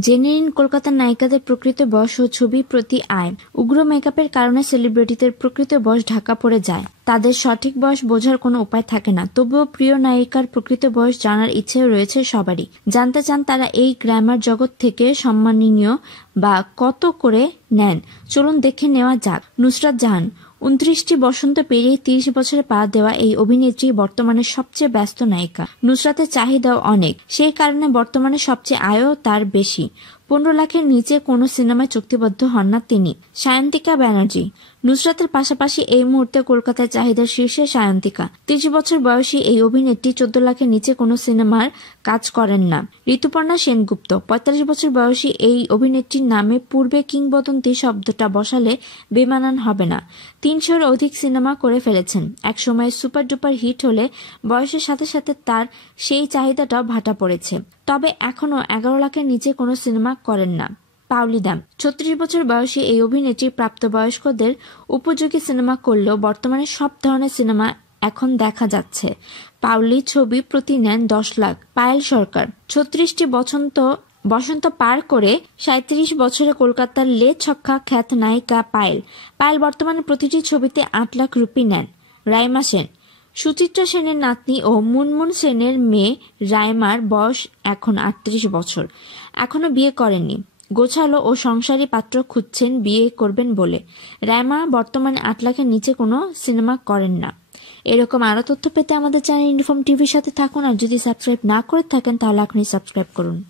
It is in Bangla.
জেনে নিন, কলকাতার নায়িকাদের প্রকৃত বয়স ও ছবি প্রতি আয় উগ্র মেকআপের কারণে সেলিব্রিটিদের প্রকৃত বয়স ঢাকা পড়ে যায়। তাদের সঠিক বয়স বোঝার কোনো উপায় থাকে না। তবুও প্রিয় নায়িকার প্রকৃত বয়স জানার ইচ্ছে রয়েছে সবারই। জানতে চান তারা এই গ্রামার জগৎ থেকে সম্মাননীয় বা কত করে নেন? চলুন দেখে নেওয়া যাক। নুসরাত জাহান উনত্রিশটি বসন্ত পেরিয়ে তিরিশ বছরে পা দেওয়া এই অভিনেত্রী বর্তমানে সবচেয়ে ব্যস্ত নায়িকা। নুসরাতের চাহিদাও অনেক। সেই কারণে বর্তমানে সবচেয়ে আয়ও তার বেশি। পনেরো লাখের নিচে কোনো সিনেমায় চুক্তিবদ্ধ হন না তিনি। সায়ন্তিকা ব্যানার্জি। নুসরাতের পাশাপাশি এই মুহূর্তে কলকাতার চাহিদার শীর্ষে সায়ন্তিকা। তিরিশ বছর বয়সী এই অভিনেত্রী চোদ্দ লাখের নিচে কোনো সিনেমার কাজ করেন না। ঋতুপর্ণা সেনগুপ্ত। পঁয়তাল্লিশ বছর বয়সী এই অভিনেত্রীর নামে পূর্বে কিংবদন্তি শব্দটা বসালে বেমানান হবে না। তিনশোর অধিক সিনেমা করে ফেলেছেন। একসময় সুপার ডুপার হিট হলে বয়সের সাথে সাথে তার সেই চাহিদাটাও ভাটা পড়েছে। তবে এখনও এগারো লাখের নিচে কোনো সিনেমা করেন না। পাউলি দাম। ছত্রিশ বছর বয়সী এই অভিনেত্রী প্রাপ্তবয়স্কদের উপযোগী সিনেমা করলেও বর্তমানে সব ধরনের সিনেমা এখন দেখা যাচ্ছে। পাউলি ছবি প্রতি নেন দশ লাখ। পায়েল সরকার। ছত্রিশটি বসন্ত বসন্ত পার করে সাঁত্রিশ বছরে কলকাতার লে ছক্কা খ্যাত নায়িকা পায়েল। পায়েল বর্তমানে প্রতিটি ছবিতে আট লাখ রুপি নেন। রাইমা সেন। সুচিত্রা সেনের নাতনি ও মুনমুন সেনের মেয়ে রায়মার বয়স এখন আটত্রিশ বছর। এখনও বিয়ে করেননি। গোছালো ও সংসারী পাত্র খুঁজছেন বিয়ে করবেন বলে। রায়মা বর্তমানে আট লাখের নিচে কোনো সিনেমা করেন না। এরকম আরও তথ্য পেতে আমাদের চ্যানেল ইউনিফর্ম টিভির সাথে থাকুন আর যদি সাবস্ক্রাইব না করে থাকেন তাহলে এখনই সাবস্ক্রাইব করুন।